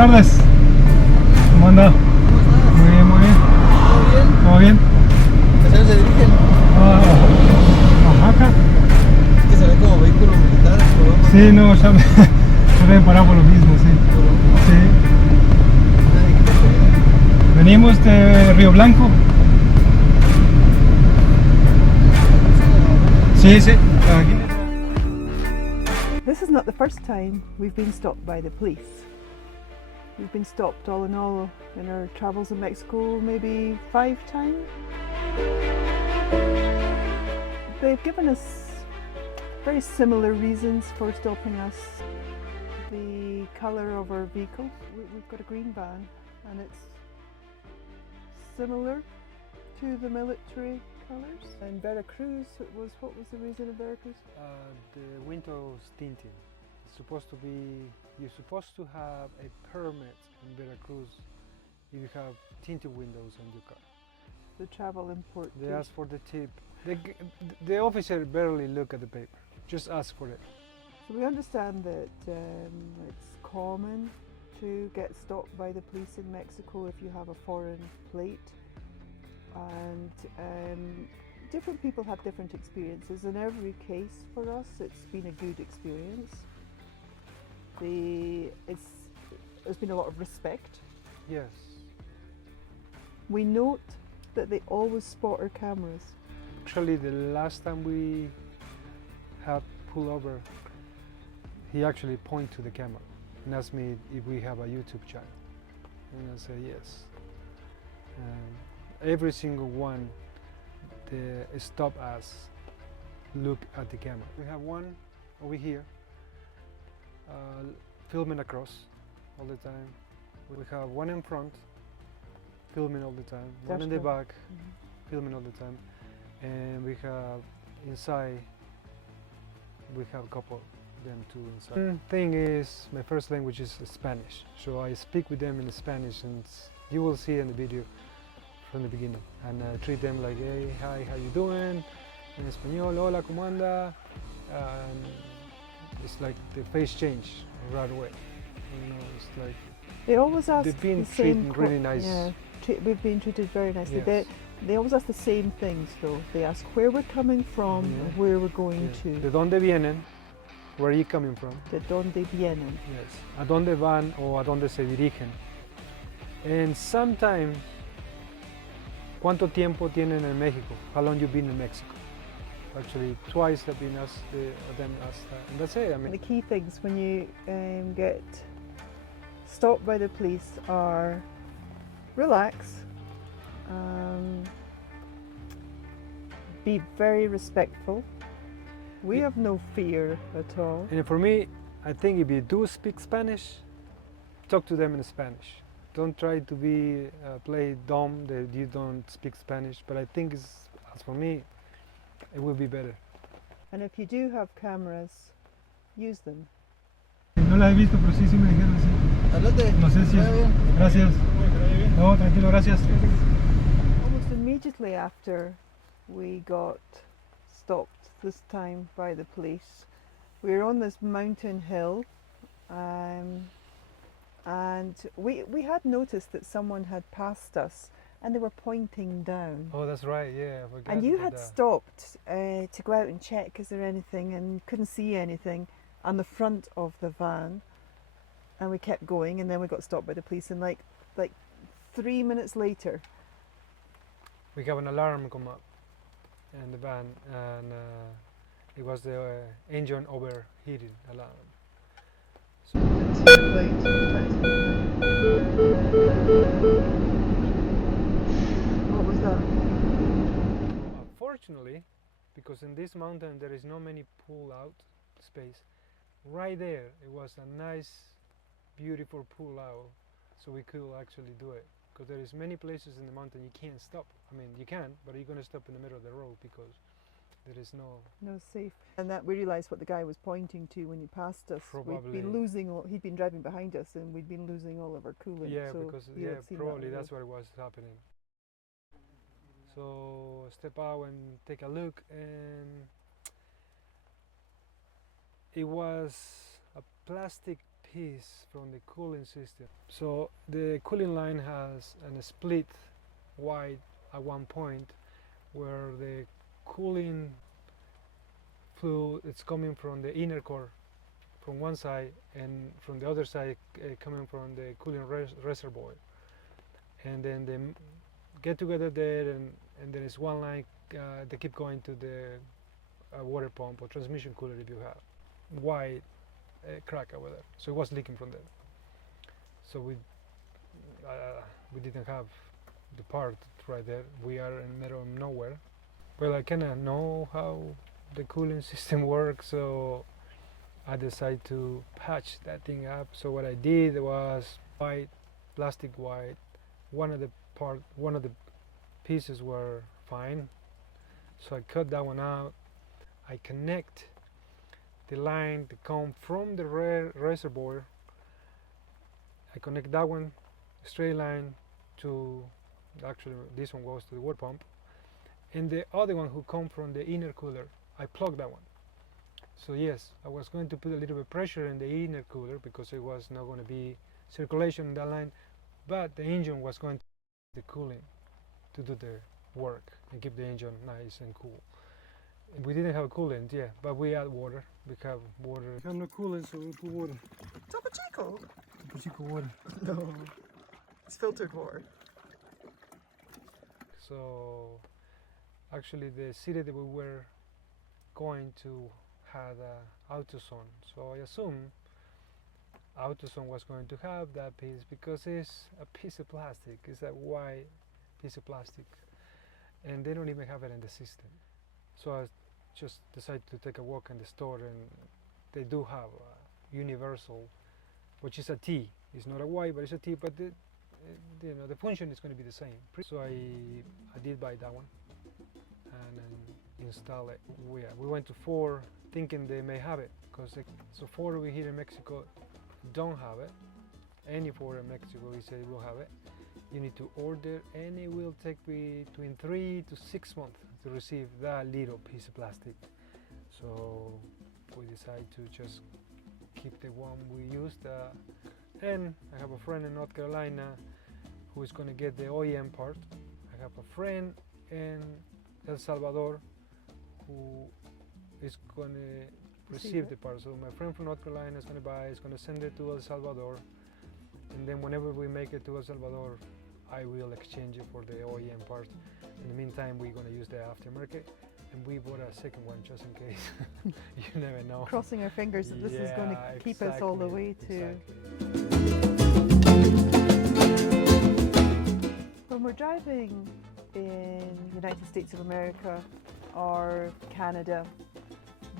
tardes. ¿Cómo anda? ¿Cómo estás? Muy bien, muy bien. ¿Todo bien? ¿Todo bien? ¿Hacia dónde se dirigen? Oaxaca. Es que se ve como vehículo militar por abajo. Sí, no, ya me he parado por lo mismo, sí. Sí. ¿De qué parte vienen? Venimos de Río Blanco. Sí, sí. Aquí. This is not the first time we've been stopped by the police. We've been stopped all in all in our travels in Mexico maybe 5 times. They've given us very similar reasons for stopping us. The colour of our vehicle, we've got a green van and it's similar to the military colours. In Veracruz, what was the reason of Veracruz? The windows tinting. It's supposed to be, you're supposed to have a permit in Veracruz if you have tinted windows on your car. The travel import. They ask for the tip. The officer barely look at the paper, just ask for it. So we understand that it's common to get stopped by the police in Mexico if you have a foreign plate, and different people have different experiences. In every case for us it's been a good experience. There's been a lot of respect. Yes. We note that they always spot our cameras. Actually, the last time we had pulled over, he actually pointed to the camera and asked me if we have a YouTube channel. And I said yes. Every single one they stop us, look at the camera. We have one over here, filming across all the time. We have one in front, filming all the time. One in the back, filming all the time. And we have inside, we have a couple of them too inside. The thing is, my first language is Spanish, so I speak with them in Spanish, and you will see in the video from the beginning. And I treat them like, hey, hi, how you doing? In español, hola, ¿cómo anda? And it's like the face change right away. You know, it's like They always ask they've been the same treated really nice. Yeah, we've been treated very nicely. Yes. They always ask the same things though. They ask where we're coming from and where we're going Yeah. to. ¿De dónde vienen? Where are you coming from? De dónde vienen. Yes. ¿A dónde van o a dónde se dirigen? And sometimes, ¿cuánto tiempo tienen en México? How long you been in Mexico? Actually, twice have been asked them asked that, and that's it. I mean, The key things when you get stopped by the police are relax, be very respectful. We have no fear at all. and for me, I think if you do speak Spanish, talk to them in Spanish. Don't try to be play dumb that you don't speak Spanish. But I think, as for me, it will be better. And if you do have cameras, use them. No la he visto, pero sí me dijeron sí. Adelante. No sé si Vaya bien. Gracias. No, tranquilo, gracias. Almost immediately after we got stopped this time by the police, we were on this mountain hill, and we had noticed that someone had passed us and they were pointing down. Oh, that's right. Yeah, I forgot. And you about had that. stopped to go out and check is there anything, and couldn't see anything on the front of the van, and we kept going, and then we got stopped by the police, and like 3 minutes later We have an alarm come up in the van, and it was the engine overheated alarm. What was that? Fortunately, because in this mountain there is no many pull out space, right there it was a nice, beautiful pull out, so we could actually do it. Because there is many places in the mountain you can't stop. I mean, you can, but you're gonna stop in the middle of the road because there is no safe. And that we realised what the guy was pointing to when he passed us. Probably. We'd been losing he'd been driving behind us, and we'd been losing all of our coolant. Yeah, so because he had seen that probably on the that's road. what was happening. So step out and take a look, and it was a plastic piece from the cooling system. So the cooling line has a split wide at one point where the cooling fluid is coming from the inner core from one side, and from the other side coming from the cooling reservoir, and then they get together there, and there is one line they keep going to the water pump or transmission cooler if you have wide crack over there. So it was leaking from there. So we didn't have the part right there. We are in the middle of nowhere. Well, I kind of know how the cooling system works, so I decided to patch that thing up. So what I did was white, plastic white. One of the pieces were fine, so I cut that one out. I connect the line to come from the reservoir. I connect that one straight line to, actually this one goes to the water pump, and the other one who come from the inner cooler, I plug that one. So yes, I was going to put a little bit of pressure in the inner cooler because it was not going to be circulation in that line, but the engine was going to the cooling to do the work and keep the engine nice and cool. And we didn't have coolant, yeah, but we add water. We have water. We have no coolant, so we put water. Topo Chico? Topo Chico water. No, it's filtered water. So actually the city that we were going to had AutoZone, so I assume AutoZone was going to have that piece because it's a piece of plastic. It's a white piece of plastic, and they don't even have it in the system. So I just decided to take a walk in the store, and they do have a universal, which is a T. It's not a Y, but it's a T. But the function is going to be the same. So I did buy that one and install it. We went to Ford thinking they may have it, because so Ford over here in Mexico don't have it. Any Ford in Mexico, we say we'll have it. You need to order, and it will take between 3 to 6 months to receive that little piece of plastic. So we decided to just keep the one we used. And I have a friend in North Carolina who is going to get the OEM part. I have a friend in El Salvador who is going to receive the part. So my friend from North Carolina is going to buy, is going to send it to El Salvador, and then whenever we make it to El Salvador, I will exchange it for the OEM part. In the meantime, we're going to use the aftermarket, and we bought a second one just in case. You never know. Crossing our fingers that this is going to keep us all the way to. When we're driving in the United States of America or Canada,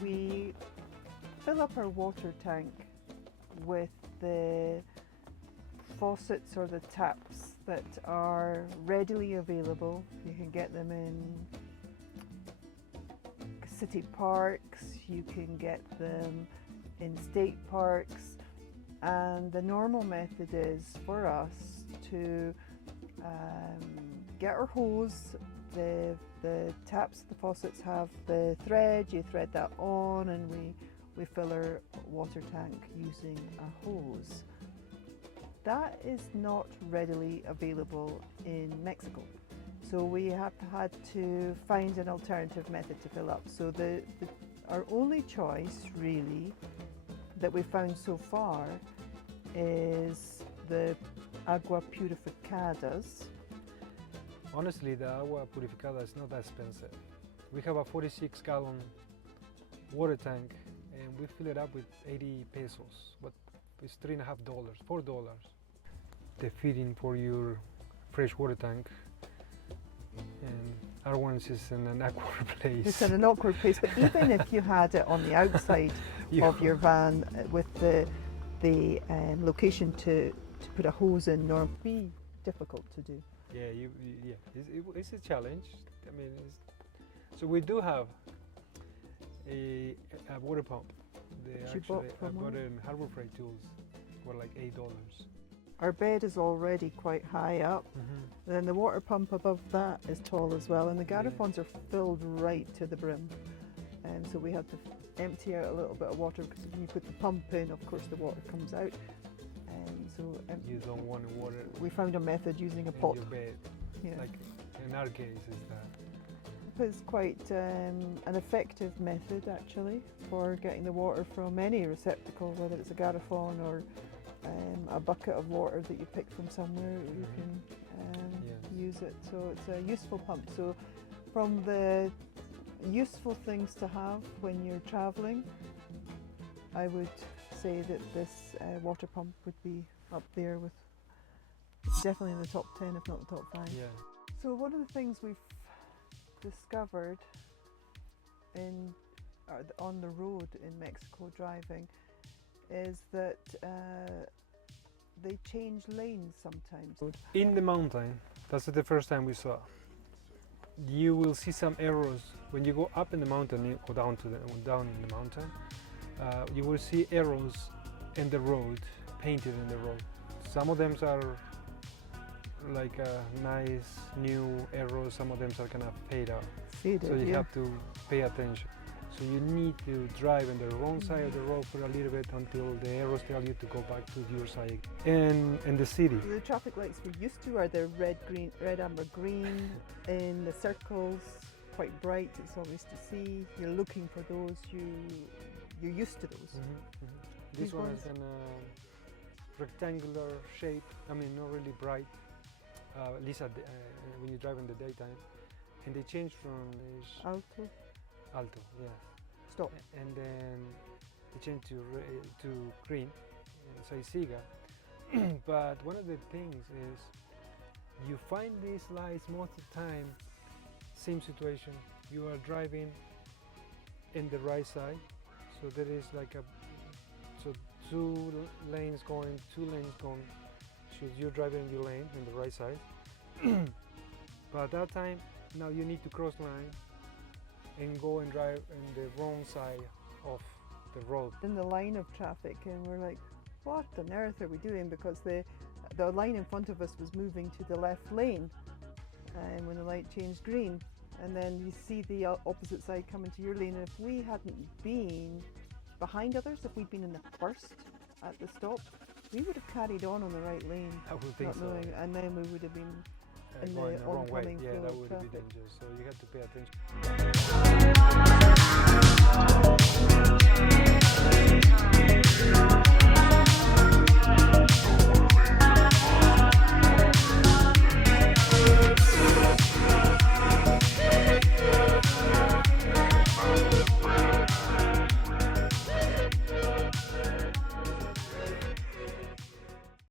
we fill up our water tank with the faucets or the taps that are readily available. You can get them in city parks, you can get them in state parks, and the normal method is for us to get our hose. The taps, the faucets have the thread, you thread that on, and we fill our water tank using a hose. That is not readily available in Mexico, so we have had to find an alternative method to fill up. So our only choice really that we found so far is the agua purificadas. Honestly, the agua purificada is not that expensive. We have a 46-gallon water tank, and we fill it up with 80 pesos, but it's $3.50, $4. The feeding for your fresh water tank, and our ones is in an awkward place. It's in an awkward place, but even if you had it on the outside of your van with the location to put a hose in, it would be difficult to do. Yeah, it's a challenge. I mean, so we do have a water pump. I bought it in Harbor Freight Tools for like $8. Our bed is already quite high up. Then the water pump above that is tall as well, and the garrafons are filled right to the brim. So we had to empty out a little bit of water because when you put the pump in, of course, the water comes out. You don't want water We found a method using a in pot. your bed. Yeah. Like in our case is that. It's quite an effective method actually for getting the water from any receptacle, whether it's a garrafon or a bucket of water that you pick from somewhere. You can use it. So it's a useful pump. So from the useful things to have when you're travelling, I would say that this water pump would be up there with definitely in the top 10 if not the top 5. Yeah. So one of the things we've discovered on the road in Mexico driving is that they change lanes sometimes. In the mountain, that's the first time we saw. You will see some arrows when you go up in the mountain or down in the mountain. You will see arrows in the road, painted in the road. Some of them are like a nice new arrows, some of them are kind of fade out. Faded, So you yeah. have to pay attention. So you need to drive on the wrong side of the road for a little bit until the arrows tell you to go back to your side. And in the city, The traffic lights we're used to are the red, amber, green. In the circles, quite bright. It's obvious to see. You're looking for those. You're used to those. This These one ones? is in a rectangular shape. I mean, not really bright. At least when you drive in the daytime. And they change from this Alto, alto, yes. stop. And then they change to green, so it's Siga. But one of the things is you find these lights most of the time, same situation. You are driving in the right side, so there is like two lanes going, so you're driving your lane in the right side. But at that time, now you need to cross line and go and drive in the wrong side of the road. In the line of traffic, and we're like, what on earth are we doing? Because the line in front of us was moving to the left lane, and when the light changed green, and then you see the opposite side coming to your lane. And if we hadn't been behind others, if we'd been in the first at the stop, we would have carried on the right lane, I would think not so. knowing, and then we would have been in Going the the wrong way. oncoming Yeah, flow that of would be traffic. dangerous. So you have to pay attention.